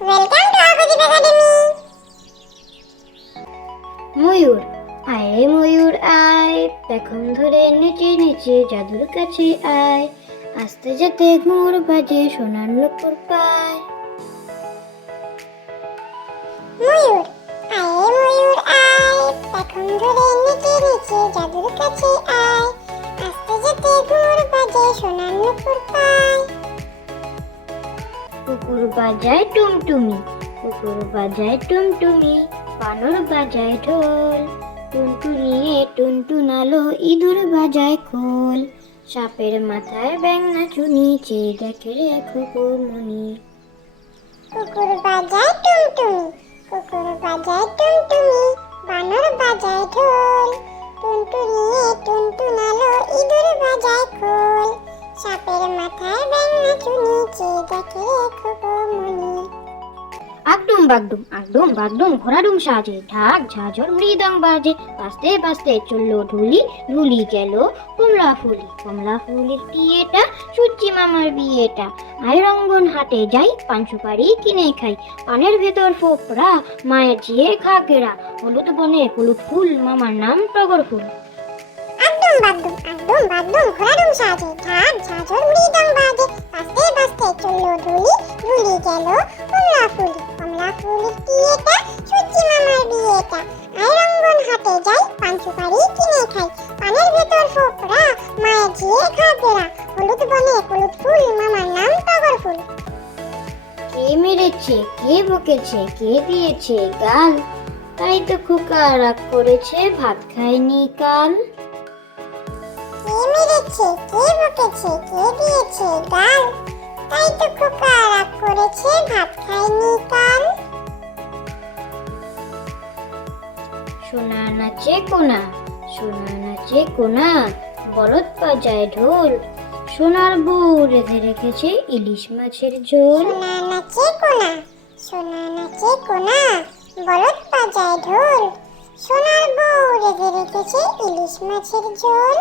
Welcome to Akudeep academy ময়ূর আয় ময়ূর আয়। পেখম ধরে নেচে নেচে জাদুর কাছে আয়। আস্তে যেতে ঘুর বাজে সোনার নুপুর পায়। ময়ূর আয়ে ময়ূর আয়। পেখম ধরে নিচে নিচে জাদুর কাছে আয়। আস্তে যেতে ঘুর বাজে সোনার নুপুর পায়। কুকুর বাজায় টুমটুমি কুকুর বাজায় টুমটুমি বানর বাজায় ঢোল টুনটুনিয়ে টুনটুনালো ইঁদুর বাজায় খোল। সাপের মাথায় ব্যাং চুনি, চেয়ে দেখে রে মনি। কুকুর বাজায় খুকুমনি আগডুম বাগডুম বাগডুম, ঘোড়াডুম সাজে, ঢাক ঝাঁঝর মৃদং বাজে। চলল ঢুলি ঢুলি গেল কমলা ফুলি কমলা ফুলির বিয়েটা। মামার বিয়েটা হাটে যাই, পান সুপারি কিনে খাই। পানের ভেতর ফোপড়া, মায়ের ঝিয়ে খাকেরা হলুদ বনে হলুদ ফুল, মামার নাম টগর ফুল। একদম বাগদুম ঘোড়াডুম সাজে, ঢাক ঝাঁঝর মৃদং বাজে। ধুলি ধুলি গেল। কমলা ফুলি কমলা ফুলির বিয়েটা সূর্যি মামার বিয়েটা। আয়রঙ্গন হাটে যাই সুপারি কিনে খাই। পানের ভেতর ফোকরা মায়ের ঝিয়ে খাগেরা হলুদ বনে হলুদ ফুল মামার নাম টগর ফুল। কে মেরেছে কে বকেছে কে দিয়েছে গাল? তাই তো খোকা রাগ করেছে ভাত খায়নি কাল। কে মেরেছে কে বকেছে কে দিয়েছে গাল? তাই তো খোকা রাগ করেছে? ভাত খায়নি কাল। সোনা নাচে কোনা সোনা নাচে কোনা বলদ বাজায় ঢোল। সোনার বউ রেঁধে রেখেছে ইলিশ মাছের ঝোল। সোনা নাচে কোনা সোনা নাচে কোনা বলদ বাজায় ঢোল। সোনার বউ রেঁধে রেখেছে ইলিশ মাছের ঝোল।